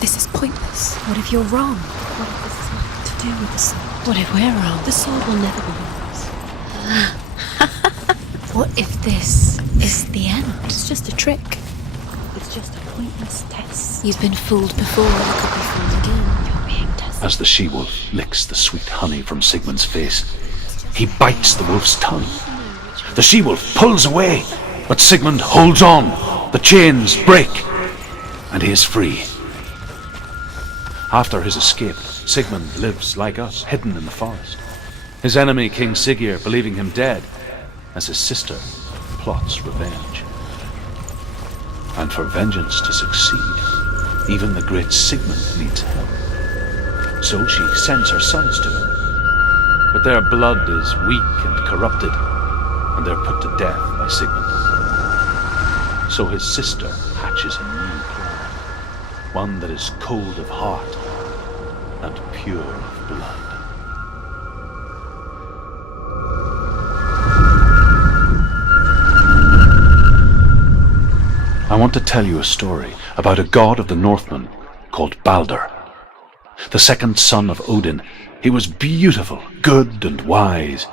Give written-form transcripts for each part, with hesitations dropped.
if this is pointless? What if you're wrong? What if this is nothing to do with the sword? What if we're wrong? The sword will never be yours. What if this is the end? It's just a trick. It's just a pointless test. You've been fooled before, you could be fooled again. You're being tested. As the she-wolf licks the sweet honey from Sigmund's face, he bites the wolf's tongue. The she-wolf pulls away, but Sigmund holds on. The chains break, and he is free. After his escape, Sigmund lives like us, hidden in the forest. His enemy, King Siggeir, believing him dead, as his sister plots revenge. And for vengeance to succeed, even the great Sigmund needs help. So she sends her sons to him. But their blood is weak and corrupted, and they're put to death by Sigmund. So his sister hatches a new plan, one that is cold of heart and pure of blood. I want to tell you a story about a god of the Northmen called Baldur. The second son of Odin, he was beautiful, good and wise.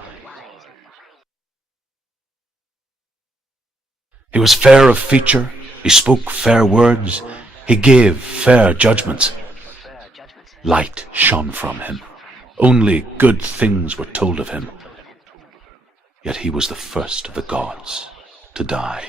He was fair of feature, he spoke fair words, he gave fair judgments. Light shone from him. Only good things were told of him. Yet he was the first of the gods to die.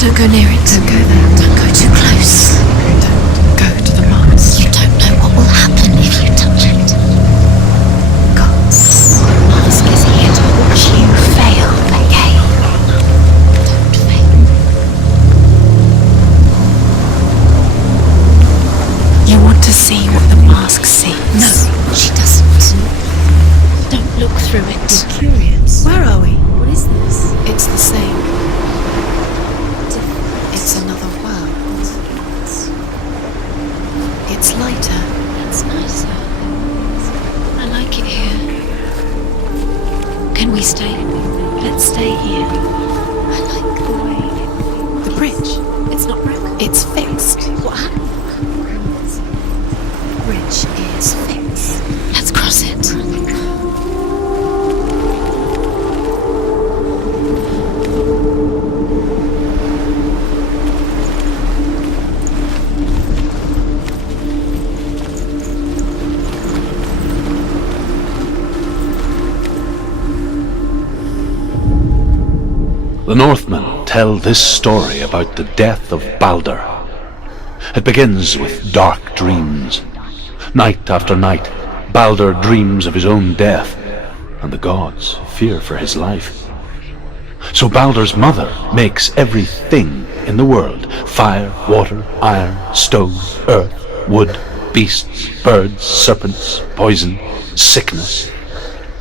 Don't go near it. Don't go there. Don't go too close. Don't go to the mask. You don't know what will happen if you touch it. Gods, the mask is here to watch you fail again. Don't fail. You want to see what the mask sees? No, she doesn't. Don't look through it. You're curious. Where are we? What is this? It's the same. It's another world. It's lighter. It's nicer. I like it here. Can we stay? Let's stay here. I like the way. The bridge. It's not broken. It's fixed. What happened? The bridge is fixed. Let's cross it. The Northmen tell this story about the death of Baldur. It begins with dark dreams. Night after night, Baldur dreams of his own death, and the gods fear for his life. So Baldur's mother makes everything in the world: fire, water, iron, stone, earth, wood, beasts, birds, serpents, poison, sickness,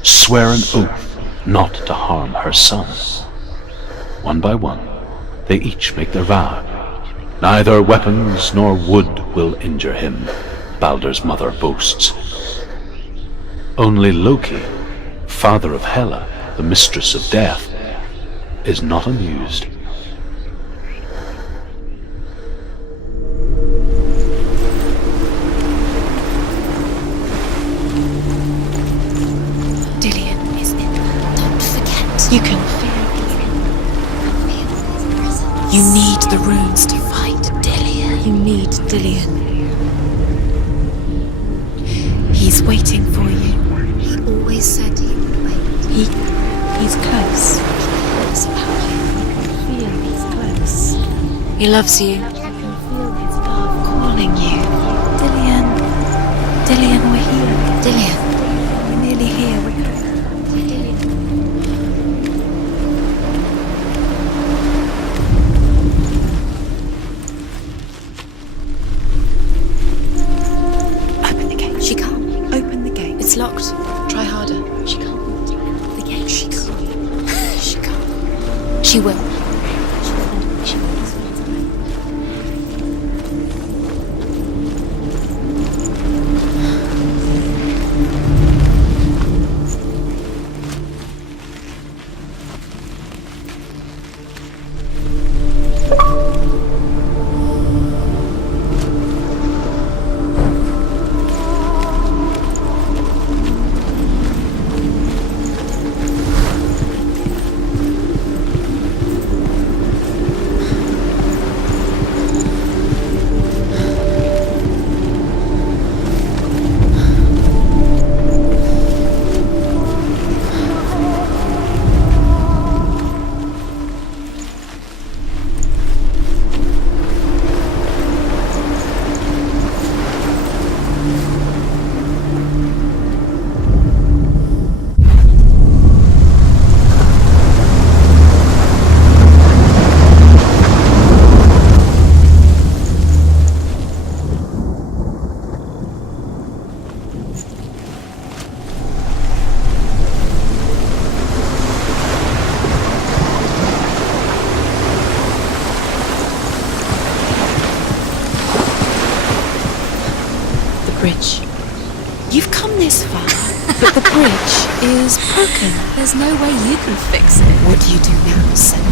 swear an oath not to harm her son. One by one, they each make their vow. Neither weapons nor wood will injure him, Baldur's mother boasts. Only Loki, father of Hela, the mistress of death, is not amused. Dillion is in there. You can feel his presence. You need the runes to fight Dillian. You need Dillian. He's waiting for you. He always said he would wait. He's close. He cares about you. You can feel he's close. He loves you. You can feel his love calling you. Dillian. Dillian, we're here. Dillian. We're nearly here. We're Dillian. Open the gate. She can't. Open the gate. It's locked. Try harder. She can't. The gate. She can't. She can't. She will. She will. Bridge. You've come this far, but the bridge is broken. There's no way you can fix it. What do you do now, Senua?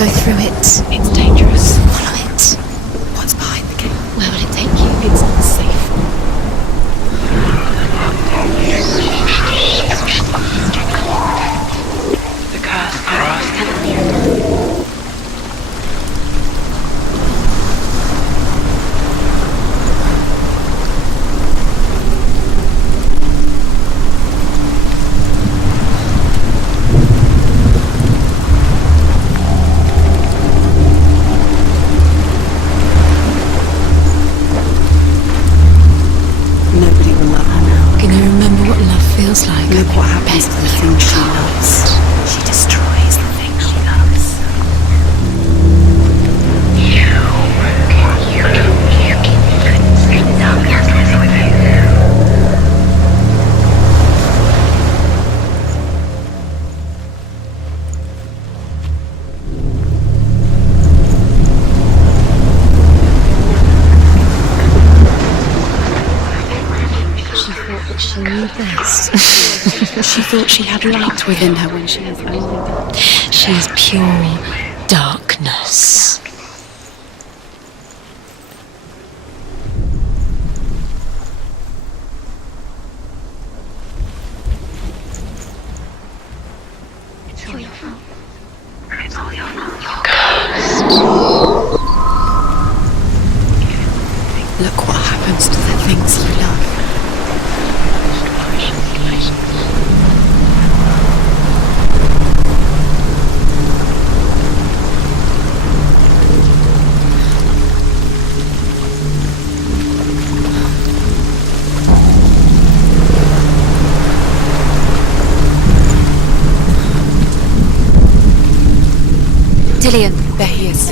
go through it. It's dangerous. Follow it. What's behind the gate? Where will it take you? It's unsafe. The curse crossed. Nobody will love her now. Can you remember what love feels like? Look what happens to the things she loves. She destroys the things she loves. She thought that she knew best. She thought she had light within her when she was old. She is pure darkness. It's all your fault. It's all your fault. Look what happens to the things you love. Dillian. There he is.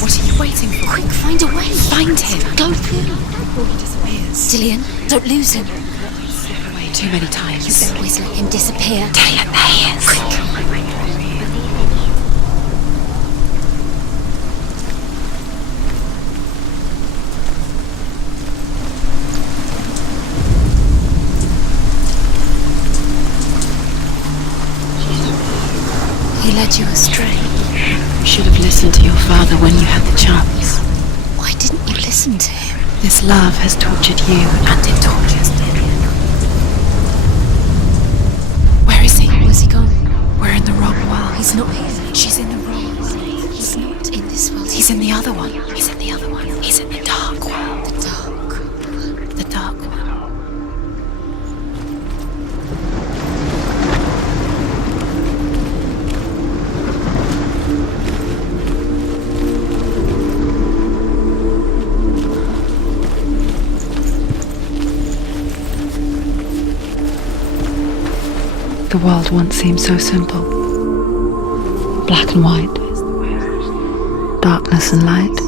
What are you waiting for? Quick, find a way. Find him. Go through. Before he disappears. Dillian, don't lose him. Slip away too many times. You always let him disappear. Dillian, there he is. He led you astray. You should have listened to your father when you had the chance. Why didn't you listen to him? This love has tortured you, and it tortures Dillian. Where is he? Where's he gone? We're in the wrong world. He's not here. She's in the wrong world. He's not in this world. He's in the other one. He's in the other one. He's in the dark world. the dark. The dark world. The world once seemed so simple. Black and white. Darkness and light.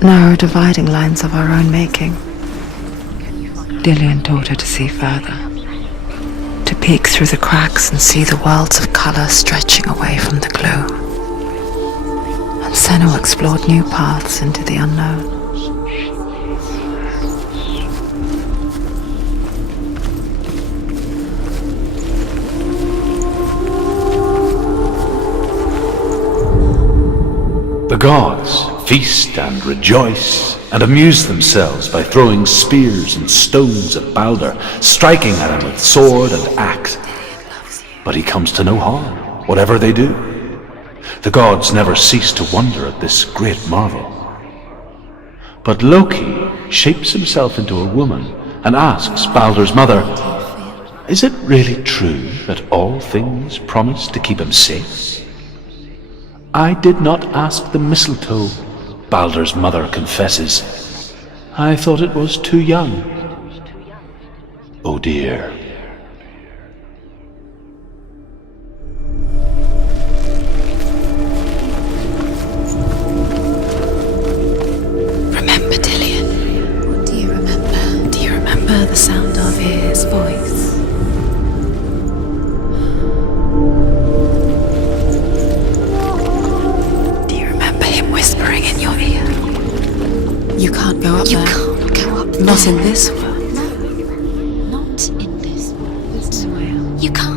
Narrow dividing lines of our own making. Dillian taught her to see further. To peek through the cracks and see the worlds of colour stretching away from the gloom. And Senua explored new paths into the unknown. The gods feast and rejoice and amuse themselves by throwing spears and stones at Baldur, striking at him with sword and axe. But he comes to no harm, whatever they do. The gods never cease to wonder at this great marvel. But Loki shapes himself into a woman and asks Baldur's mother, "Is it really true that all things promise to keep him safe?" "I did not ask the mistletoe," Baldur's mother confesses. "I thought it was too young." Oh dear. Remember Dillian? What do you remember? Do you remember the sound of his voice? Whispering in your ear. You can't go up there. You can't go up there. Not in this world. No, not in this world. You can't.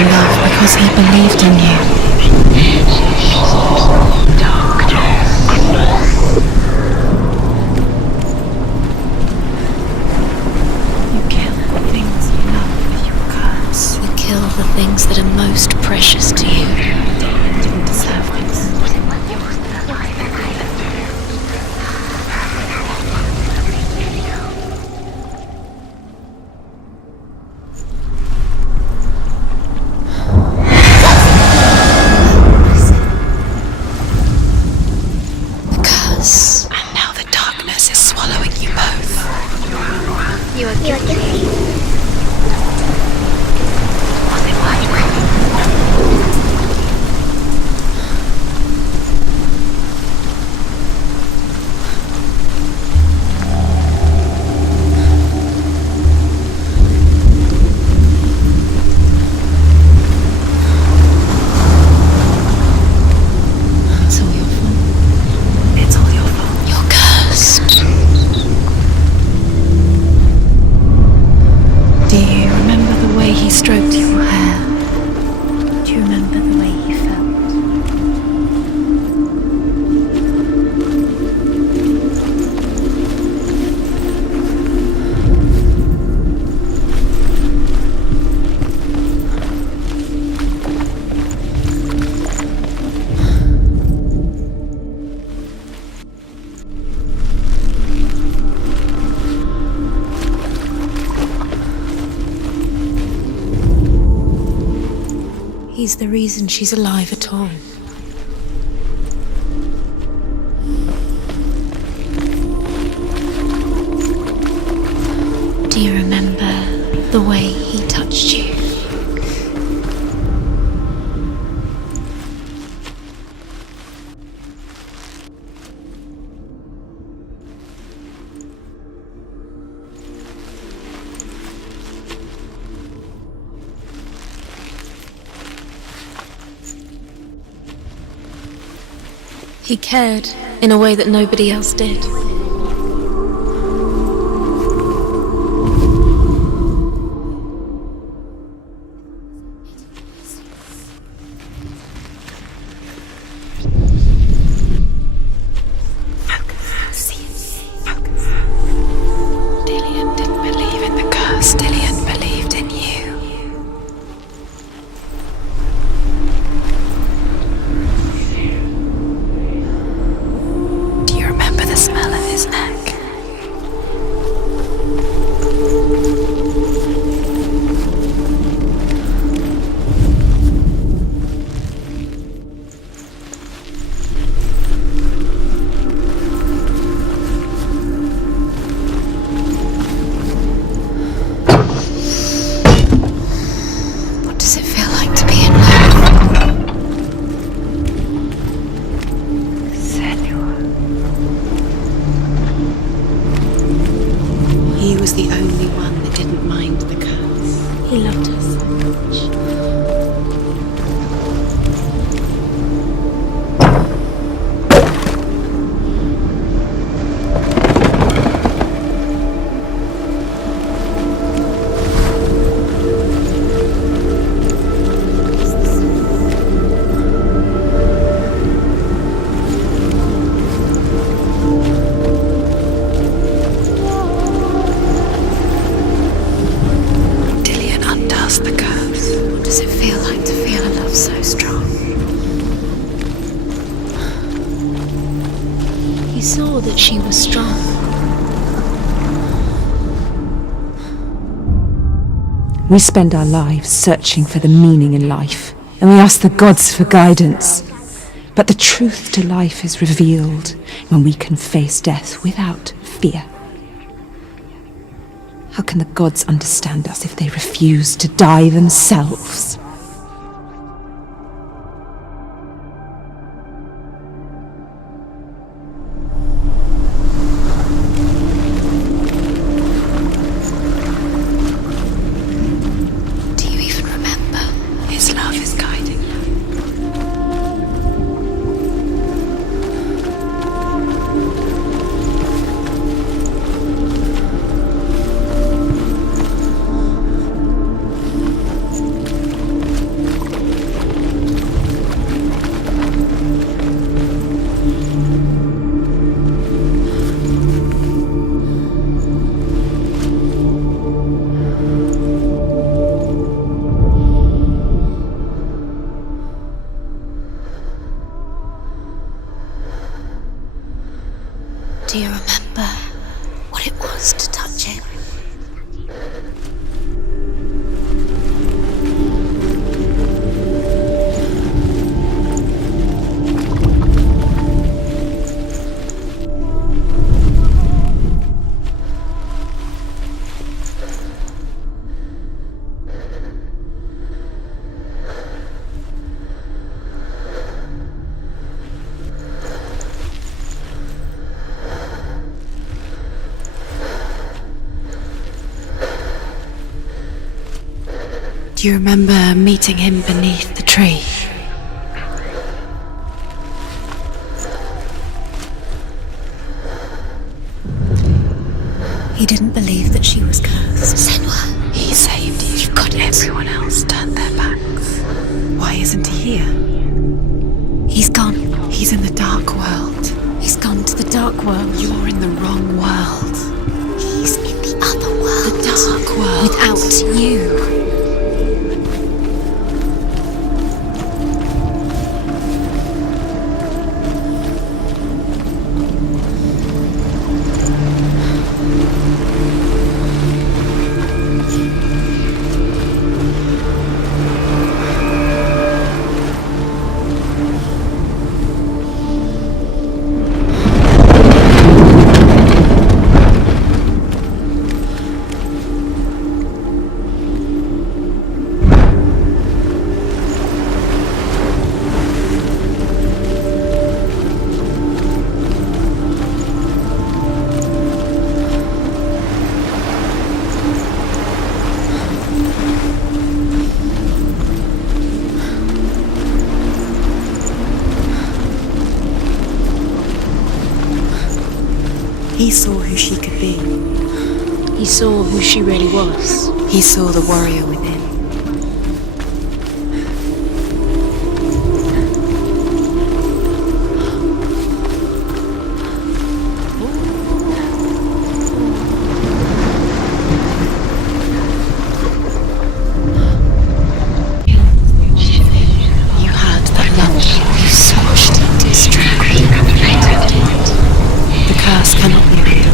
you love because he believed in you. You kill the things you love with your curse. You kill the things that are most precious to you. You didn't deserve this. And now the darkness is swallowing you both. You are guilty. Stroked your hair. Do you remember the way he felt? He's the reason she's alive at all. Do you remember the way he touched you? He cared in a way that nobody else did. Dillian didn't believe in the curse. Dillian believed in you. The smell of his neck. What does it feel like to be in love? Senua. He was the only one that didn't mind the curse. He loved her so much. So strong. He saw that she was strong. We spend our lives searching for the meaning in life, and we ask the gods for guidance. But the truth to life is revealed when we can face death without fear. How can the gods understand us if they refuse to die themselves? Do you remember meeting him beneath the tree? He didn't believe that she was cursed. Senua, He saved you. you've got it. Everyone else turned their backs. Why isn't he here? He's gone. He's in the dark world. He's gone to the dark world. You're in the wrong world. He's in the other world. The dark world. Without you. He saw who she could be. He saw who she really was. He saw the warrior within. You had that love. You squashed it, distracted. The curse cannot be real.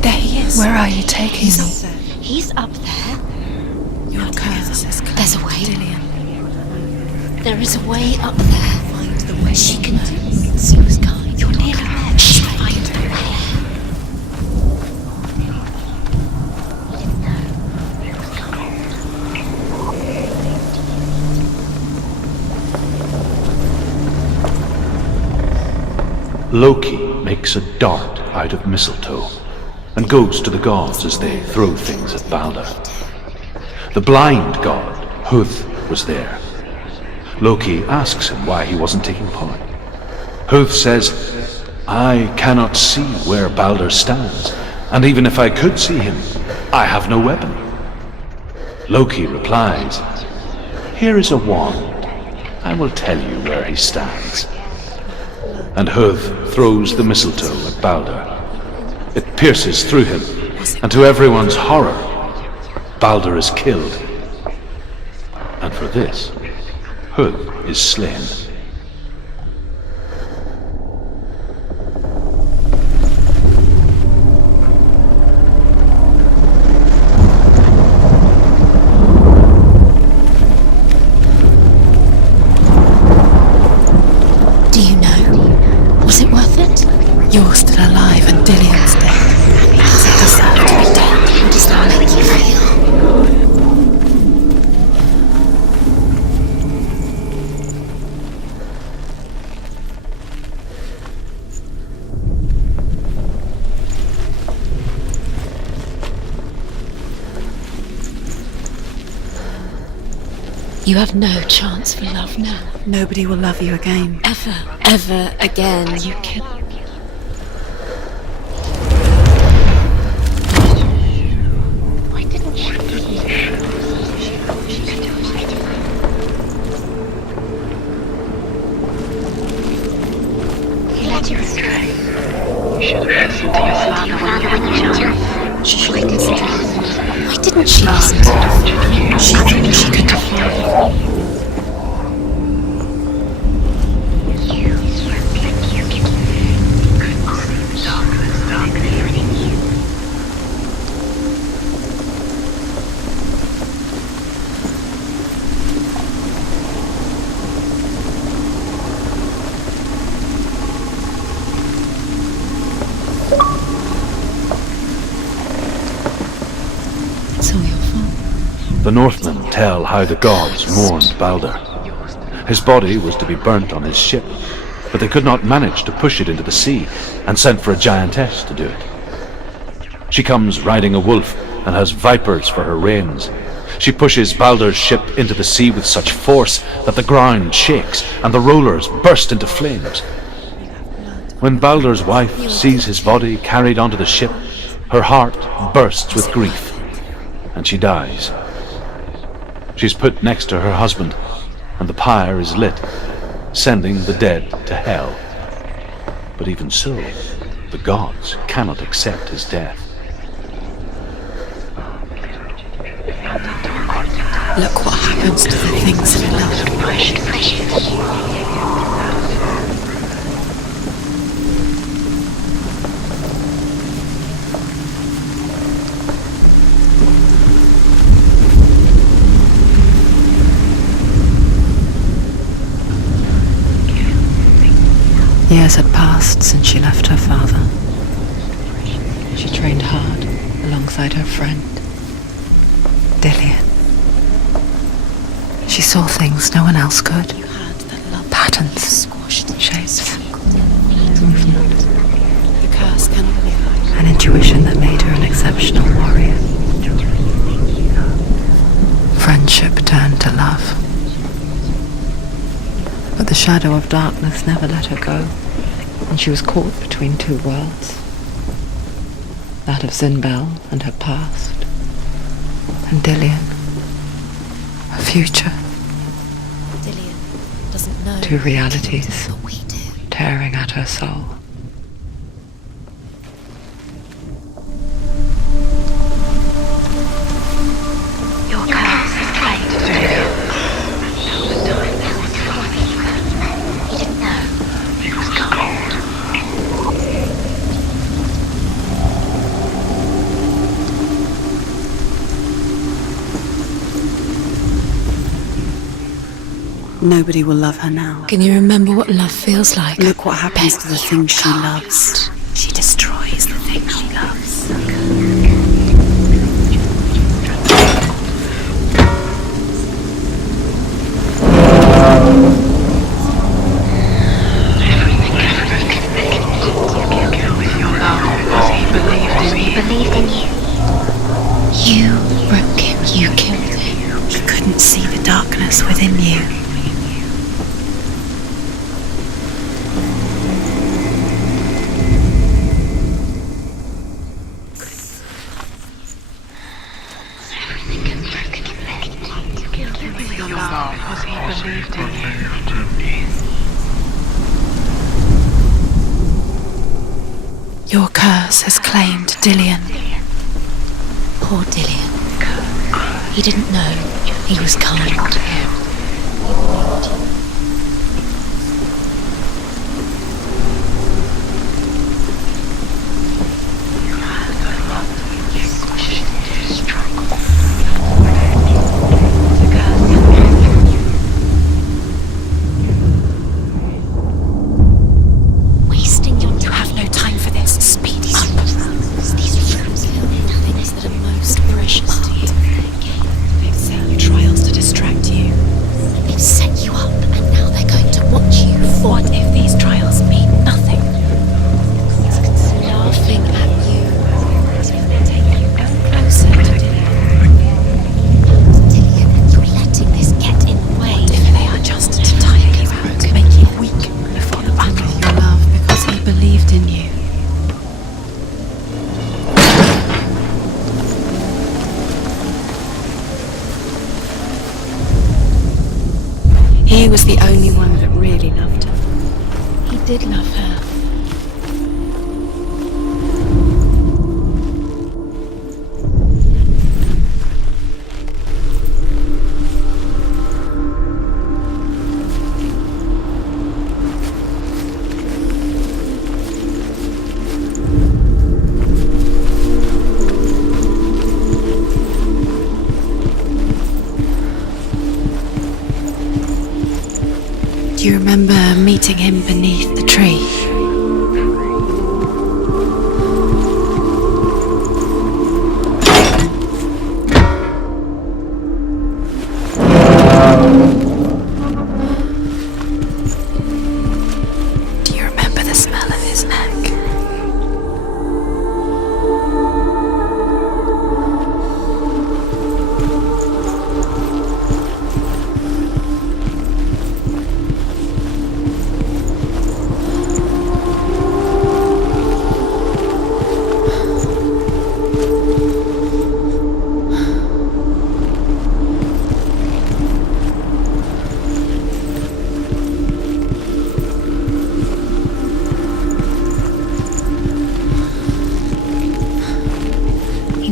There he is. Where are you taking He's me? up there. He's up there. Your curse is close. There's a way. Dillian. There is a way up there. Find the way. She can do it. She was kind. You're nearly there. She'll find the way. Loki makes a dart out of mistletoe and goes to the gods as they throw things at Balder. The blind god, Huth, was there. Loki asks him why he wasn't taking part. Huth says, "I cannot see where Balder stands, and even if I could see him, I have no weapon." Loki replies, "Here is a wand. I will tell you where he stands." And Huth throws the mistletoe at Balder. It pierces through him, and to everyone's horror, Balder is killed. And for this, Huth is slain. Do you know? Was it worth it? You're still alive and Dillian's dead. Does it deserve to be dead? How does that make you feel? You have no chance for love now. Nobody will love you again. Ever again. You can. Why didn't she? He let you astray. You should have listened to your father when you were young. She should have listened. Why didn't she listen to her? She thought she could defy. It's all your fault. The Northmen tell how the gods mourned Balder. His body was to be burnt on his ship, but they could not manage to push it into the sea, and sent for a giantess to do it. She comes riding a wolf and has vipers for her reins. She pushes Balder's ship into the sea with such force that the ground shakes and the rollers burst into flames. When Balder's wife sees his body carried onto the ship, her heart bursts with grief, and she dies. She's put next to her husband, and the pyre is lit, sending the dead to hell. But even so, the gods cannot accept his death. Look what happens to the things we love. Years had passed since she left her father. She trained hard alongside her friend, Dillian. She saw things no one else could. Patterns, shapes, movement. An intuition that made her an exceptional warrior. Friendship turned to love. But the shadow of darkness never let her go, and she was caught between two worlds. That of Zinbel and her past, and Dillian, her future. Dillian doesn't know. Two realities But we do. tearing at her soul. Your curse is claimed to Dillian. He didn't know. He was cold. Nobody will love her now. Can you remember what love feels like? Look what happens to the things she loves. She destroys the things she loves. He believed in you. You broke him. You killed him. He couldn't see the darkness within you. Your curse has claimed Dillian. Poor Dillian. He didn't know he was kind to him. Wasting your time. You have no time for this. Speed up. These rooms filled with things that are most precious to you. They've set you trials to distract you. They've set you up, and now they're going to watch you fall. What if these trials mean nothing? Laughing at you. Take you closer to Dillian. Dillian, you're letting this get in the way. What if they are just to tire you out, to make you weak before the battle? You love because he believed in you. He was the only one that really loved her. He did love her. Do you remember meeting him beneath the tree?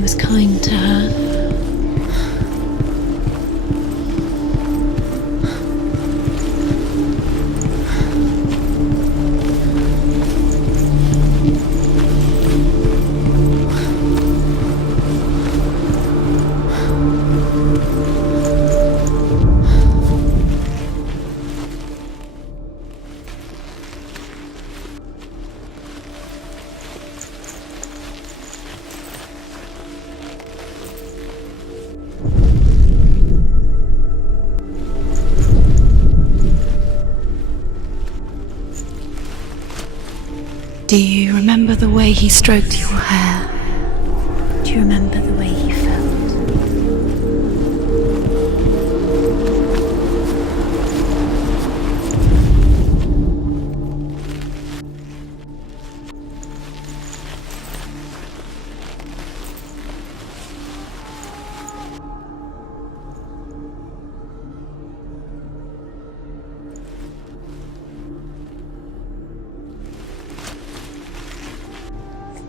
was kind to her. Do you remember the way he stroked your hair? Do you remember the way he felt?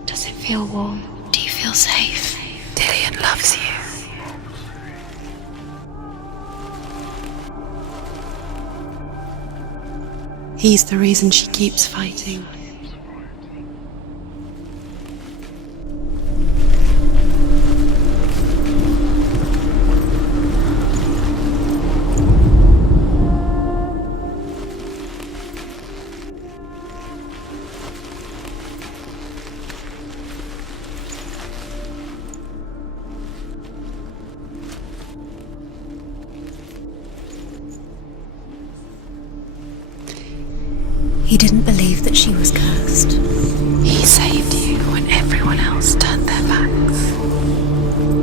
Does it feel warm? Do you feel safe? Dillian loves you. He's the reason she keeps fighting. He didn't believe that she was cursed. He saved you when everyone else turned their backs.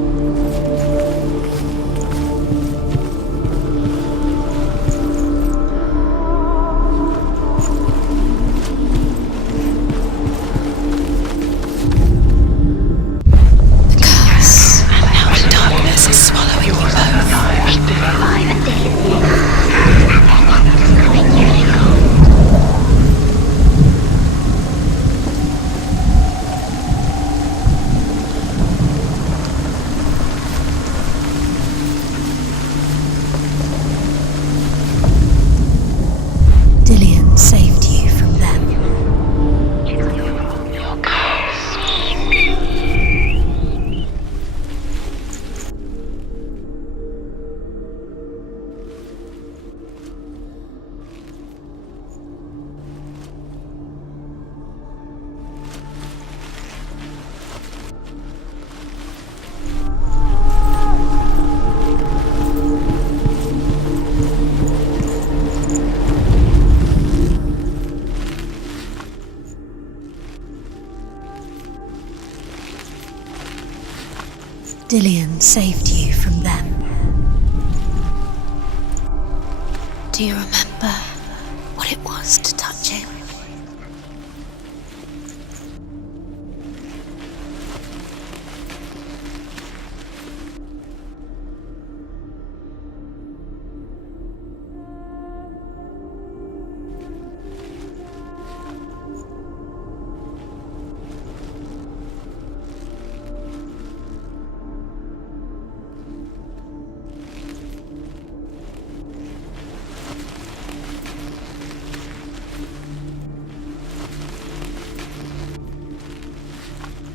The curse and now the darkness is swallowing you both. Dillian saved you from them. You're cursed. Dillian saved you from them. Do you remember what it was to touch him?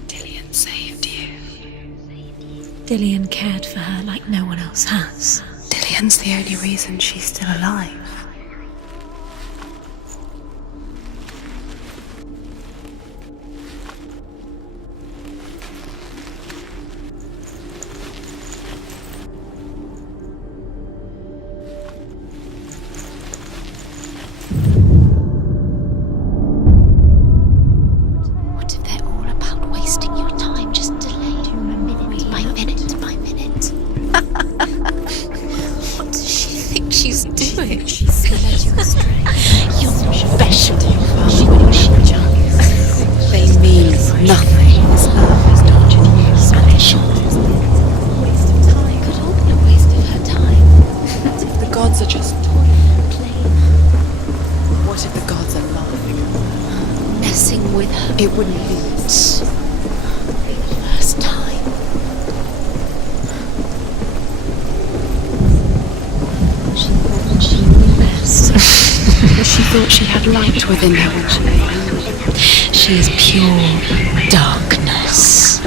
Dillian saved you. Dillian cared for her like no one else has. Dillian's the only reason she's still alive. What if they're all about wasting your time, just delaying minute by minute by minute? What does she think she's doing? She's led you astray. You're special. They mean nothing. This love has tortured you. Special. Waste of time. Could all be a waste of her time. The gods are just Playing, What if the gods are laughing? messing with her. It wouldn't be. For the first time. thought she had light within her when she found. She is pure darkness.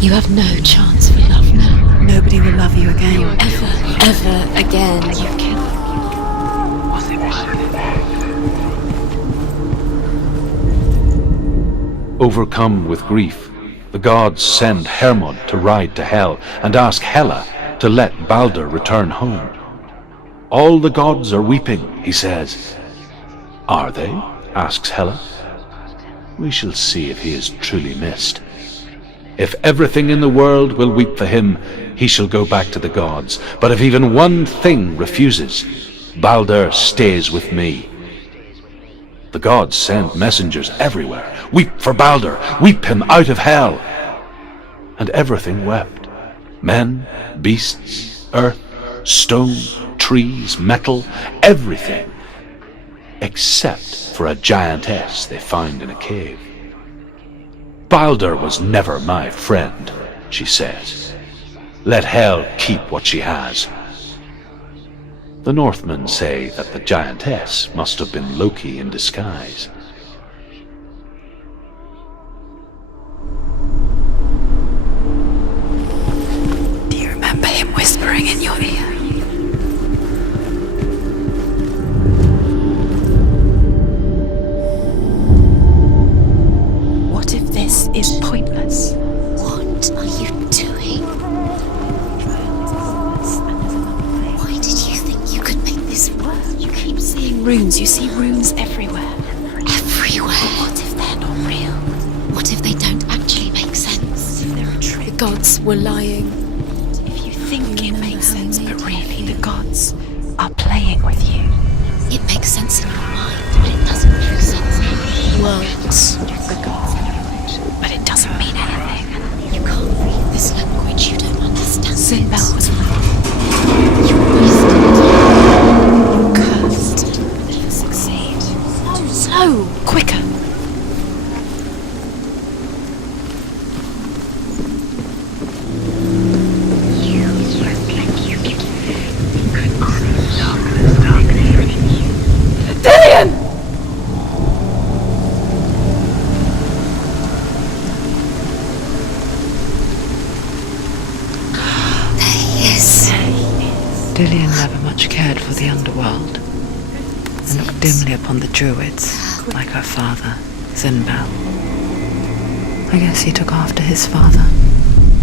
You have no chance for love now. Nobody will love you again. Ever again. You can. Overcome with grief, the gods send Hermod to ride to Hell and ask Hela to let Balder return home. All the gods are weeping, he says. Are they? Asks Hela. We shall see if he is truly missed. If everything in the world will weep for him, he shall go back to the gods. But if even one thing refuses, Balder stays with me. The gods send messengers everywhere. Weep for Balder! Weep him out of Hell! And everything wept. Men, beasts, earth, stone, trees, metal, everything. Except for a giantess they found in a cave. Balder was never my friend, she says. Let Hel keep what she has. The Northmen say that the giantess must have been Loki in disguise. Do you remember him whispering in your ear? What if this is pointless? What are you doing? Why did you think you could make this work? You keep seeing runes. You see runes everywhere. Everywhere. What if they're not real? What if they don't actually make sense? What if they're a trick? The gods were lying. If you think it makes sense, but really the gods are playing with you. It makes sense in your mind, but it doesn't make sense in Words. The gods language, but it doesn't mean anything. You can't read this language, you don't understand. Sinbel was wrong. You wasted You're cursed. They'll succeed. No! Quicker! Dillion never much cared for the underworld, and looked dimly upon the druids, like her father, Sinbel. I guess he took after his father,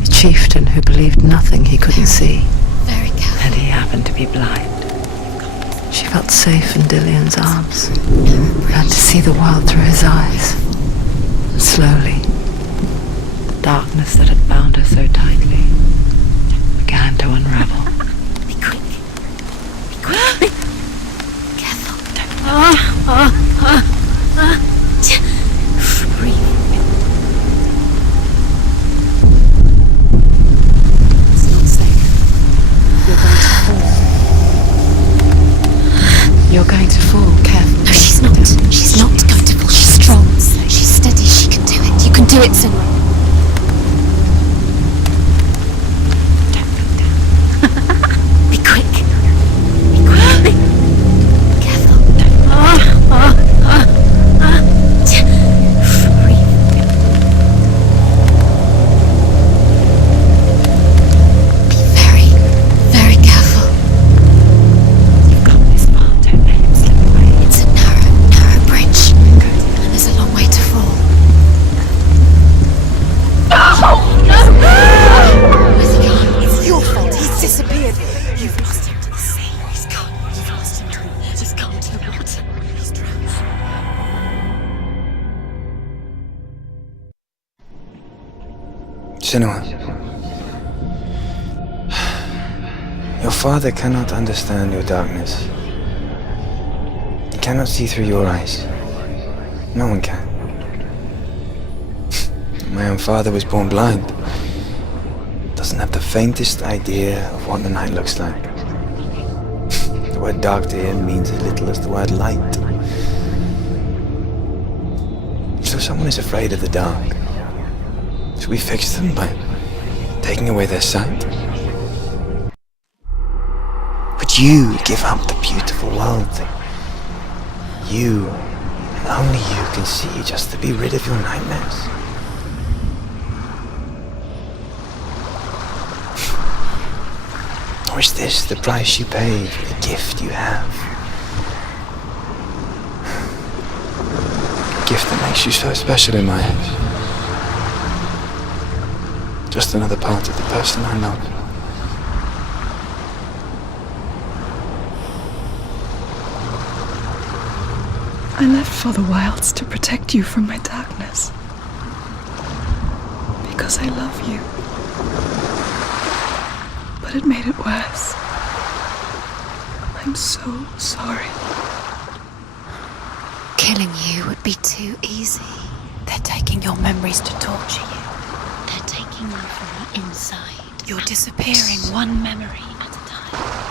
a chieftain who believed nothing he couldn't see, Very careful. and he happened to be blind. She felt safe in Dillion's arms, learned to see the world through his eyes, and slowly, the darkness that had bound her so tightly began to unravel. Be quick. Be quick. Careful. Breathe. It's not safe. You're going to fall. Careful. No, she's not. She's not going to fall. She's strong. She's steady. She can do it. You can do it, Senua. Be quick. Be quick. Careful. Breathe. Be very, very careful. You've got this far. Don't let him slip away. It's a narrow bridge. And there's a long way to fall. Where's he gone? It's your fault. He's disappeared. You've lost him to the sea. He's gone. You've lost him to the water. He's gone to the water. He's drowned. Senua, your father cannot understand your darkness. He cannot see through your eyes. No one can. My own father was born blind. Doesn't have the faintest idea of what the night looks like. The word dark to him means as little as the word light. someone is afraid of the dark, should we fix them by taking away their sight? Would you give up the beautiful world that you, and only you, can see just to be rid of your nightmares? Or is this the price you pay for the gift you have? A gift that makes you so special in my eyes. Just another part of the person I love. I left for the wilds to protect you from my darkness. Because I love you. But it made it worse. I'm so sorry. Killing you would be too easy. They're taking your memories to torture you. They're taking you from the inside. You're disappearing One memory at a time.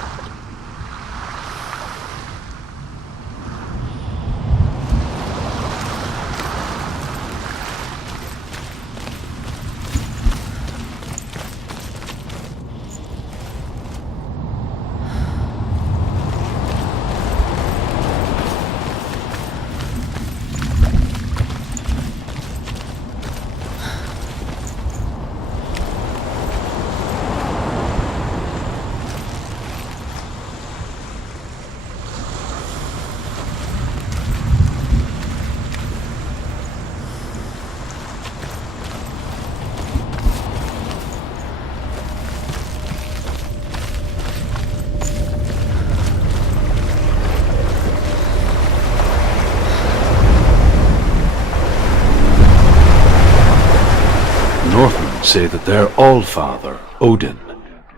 Northmen say that their Allfather, Odin,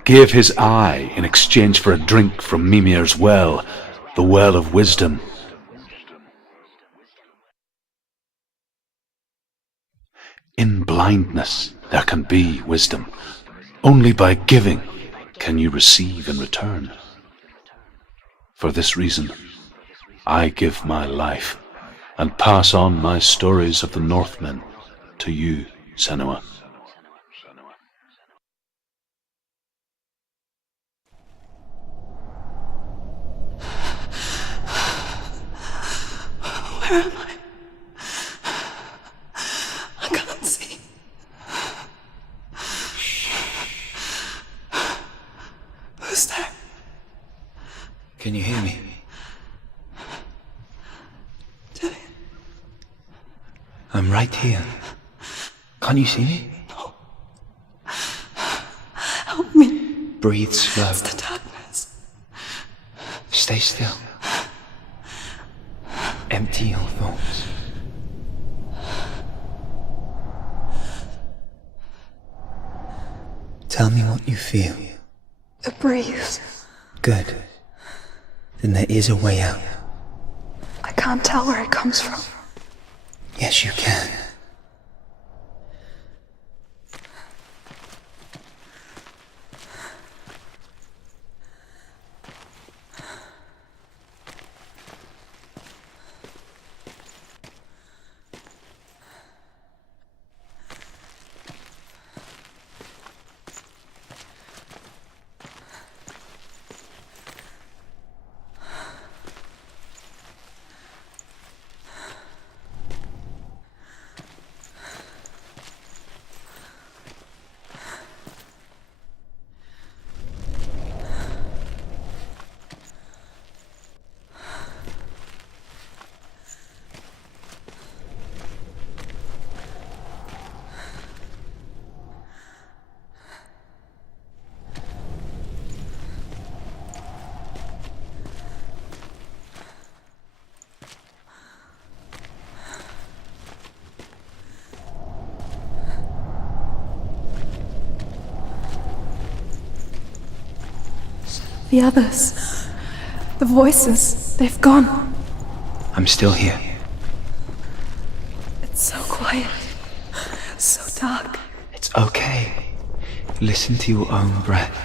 gave his eye in exchange for a drink from Mimir's well, the Well of Wisdom. In blindness there can be wisdom. Only by giving can you receive in return. For this reason, I give my life and pass on my stories of the Northmen to you, Senua. Where am I? I can't see. Who's there? Can you hear me? Dillian. I'm right here. Can't you see me? No. Help me. Breathe slow. It's the darkness. Stay still. Empty your thoughts. Tell me what you feel. The breeze. Good. Then there is a way out. I can't tell where it comes from. Yes, you can. The others. The voices. They've gone. I'm still here. It's so quiet. So dark. It's okay. Listen to your own breath.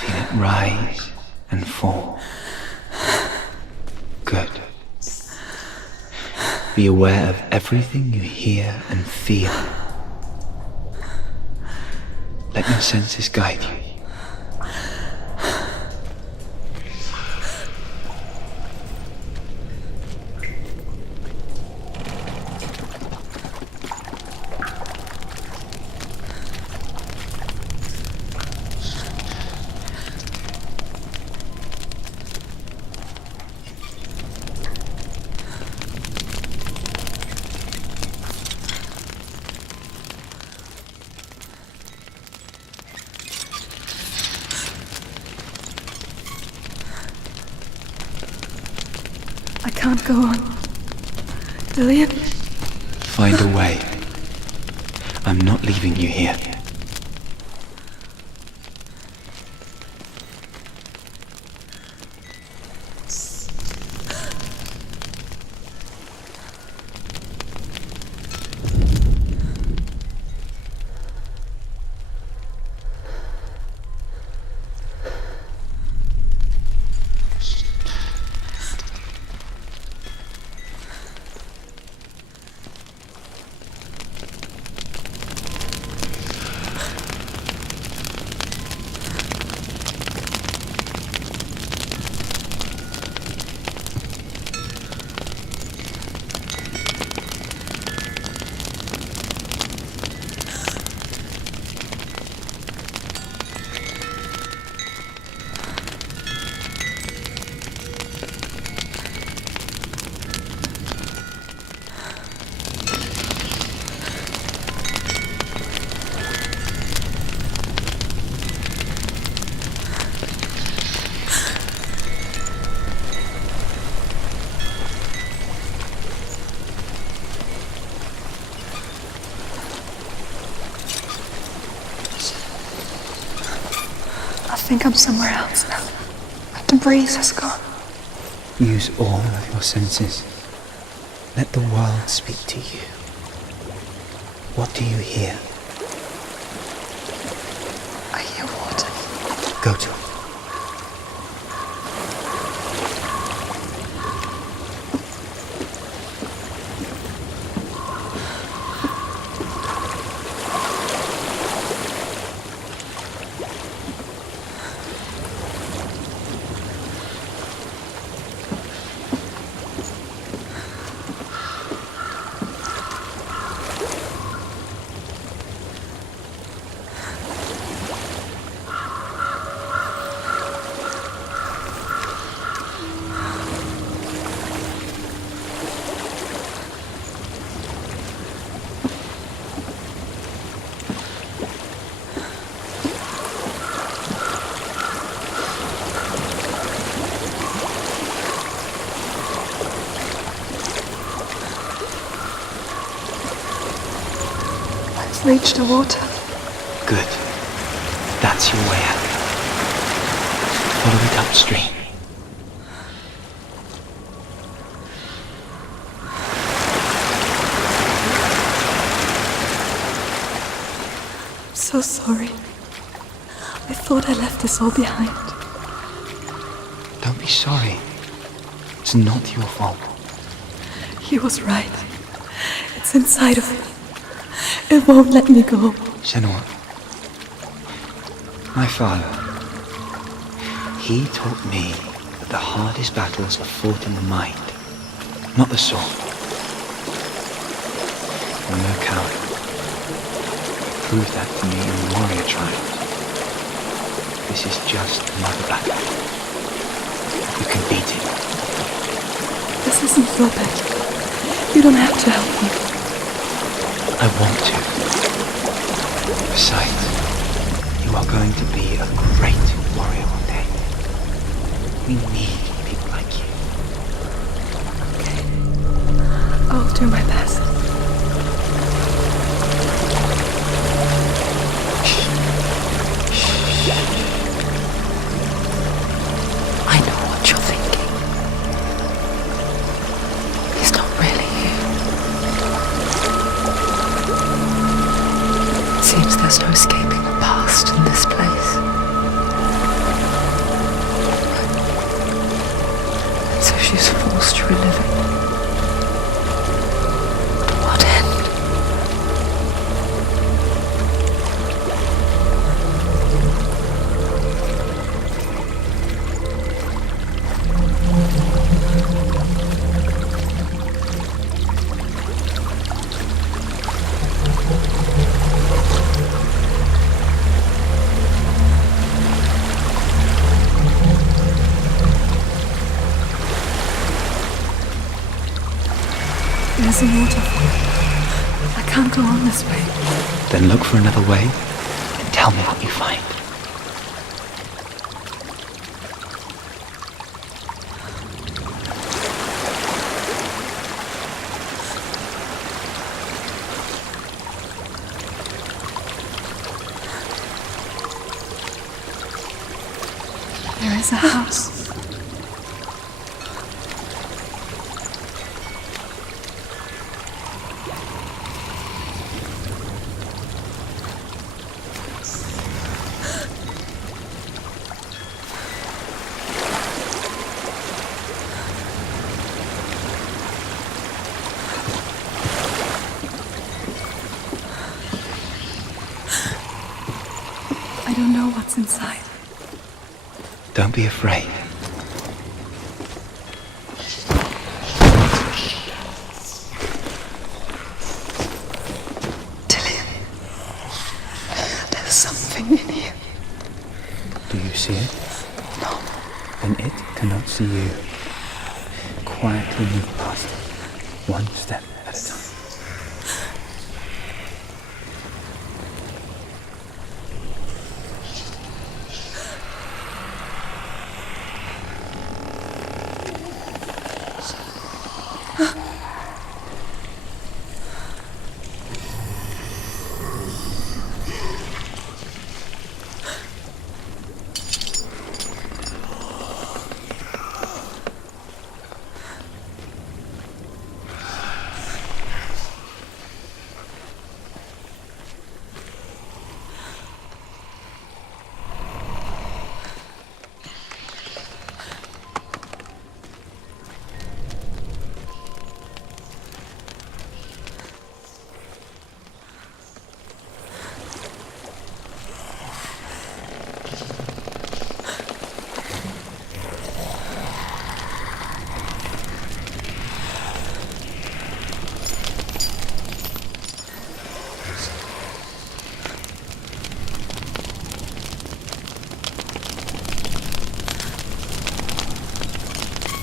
Feel it rise and fall. Good. Be aware of everything you hear and feel. Let your senses guide you. I can't go on. Dillian? Find a way. I'm not leaving you here. I think I'm somewhere else now. The breeze has gone. Use all of your senses. Let the world speak to you. What do you hear? I hear water. Go to it. Reach the water. Good. That's your way out. Follow it upstream. I'm so sorry. I thought I left this all behind. Don't be sorry. It's not your fault. He was right. It's inside of me. It won't let me go. Senua, my father, he taught me that the hardest battles are fought in the mind, not the sword. You're no coward. Prove that to me in the warrior tribe. This is just another battle. You can beat it. This isn't your battle. You don't have to help me. I want to. Besides, you are going to be a great warrior one day. We need people like you. Okay. I'll do my best. I know what you're thinking. He's not really here. It seems there's no escaping the past in this place. So she's forced some waterfall. I can't go on this way. Then look for another way and tell me what you find. There is a house. I don't know what's inside. Don't be afraid. Tilly, there's something in here. Do you see it? No. Then it cannot see you. Quietly move past it, one step at a time.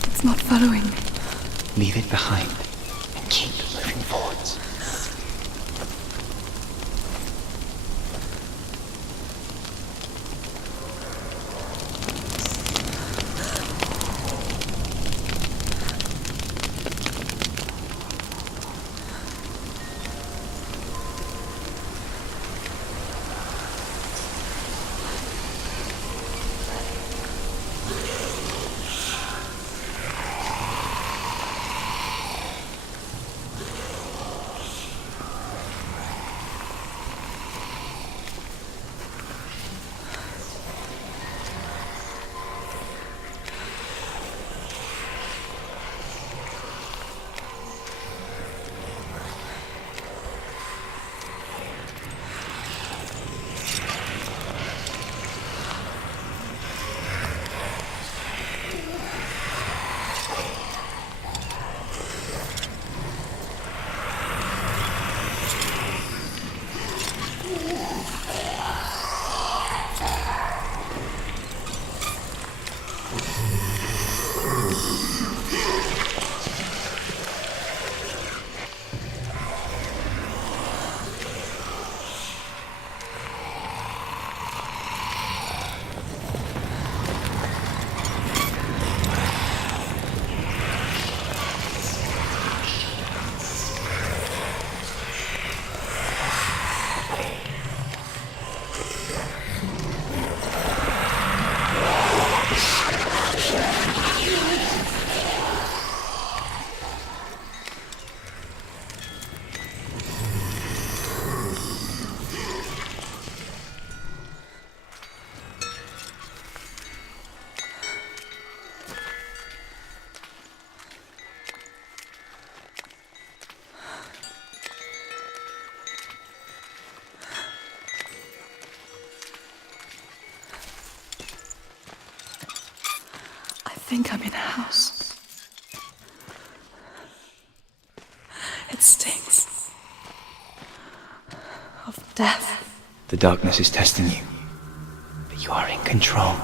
It's not following me. Leave it behind and keep moving forwards. I think I'm in a house. It stinks of death. The darkness is testing you, but you are in control.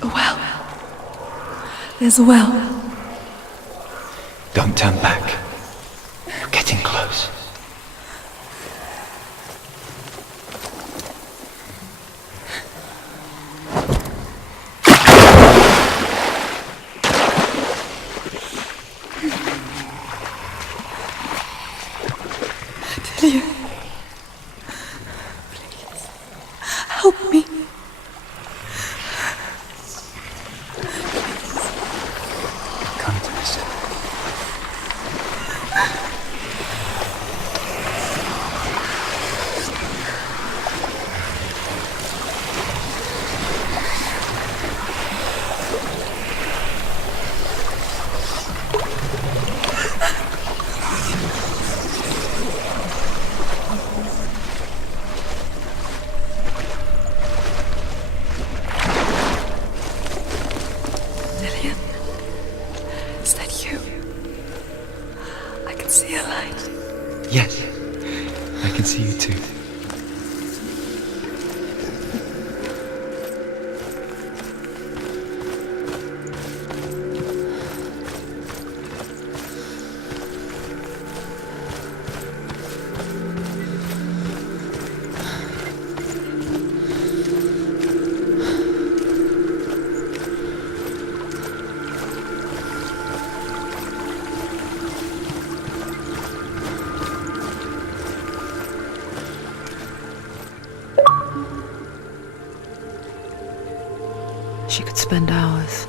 A well. There's a well. Don't turn back. We're getting close. Delia. Please. Help me. Come to us. Lillian, is that you? I can see a light. Yes, I can see you too. She could spend hours,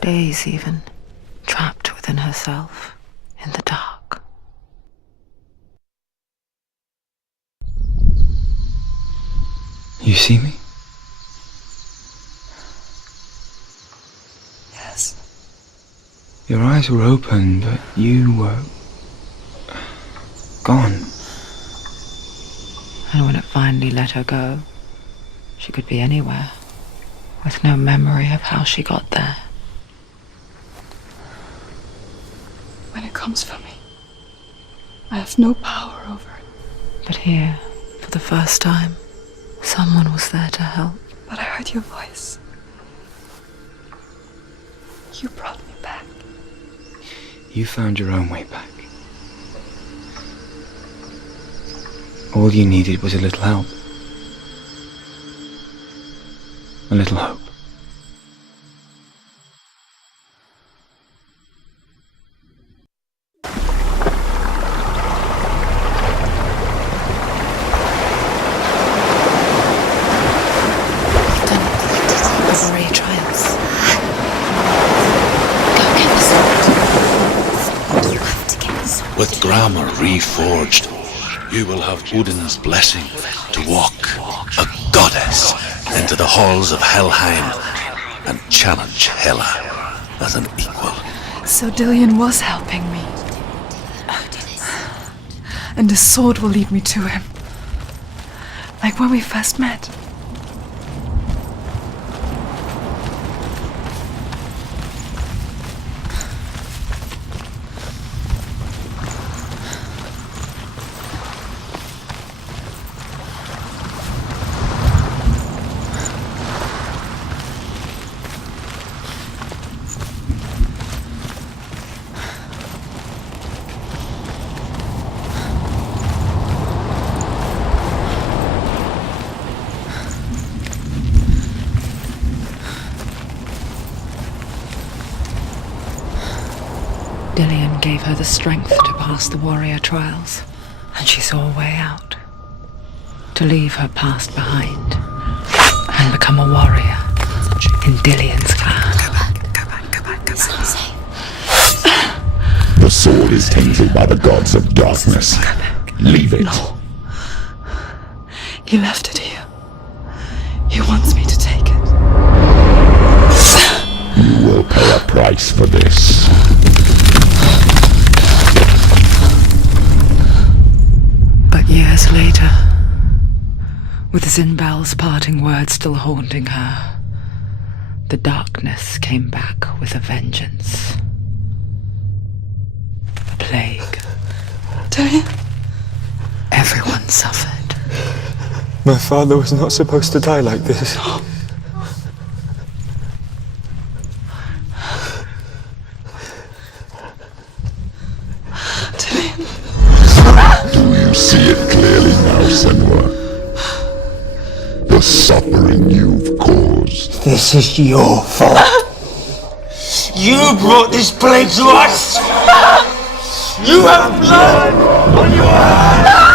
days even, trapped within herself, in the dark. You see me? Yes. Your eyes were open, but you were gone. And when it finally let her go, she could be anywhere, with no memory of how she got there. When it comes for me, I have no power over it. But here, for the first time, someone was there to help. But I heard your voice. You brought me back. You found your own way back. All you needed was a little help. A little hope. Warrior trials. Go get the sword. You have to get the sword. With grammar reforged, you will have Odin's blessing to walk, a goddess, into the halls of Helheim and challenge Hela as an equal. So Dillion was helping me. And the sword will lead me to him. Like when we first met. Dillion gave her the strength to pass the warrior trials, and she saw a way out. To leave her past behind and become a warrior in Dillion's clan. It's not safe. The sword is tainted by the gods of darkness. Leave it. No. He left it here. He wants me to take it. You will pay a price for this. But years later, With Zinbel's parting words still haunting her, the darkness came back with a vengeance. A plague. Damien. Everyone suffered. My father was not supposed to die like this. Do you see it clearly now, Senua? The suffering you've caused. This is your fault. You brought this plague to us! You have blood on your hands!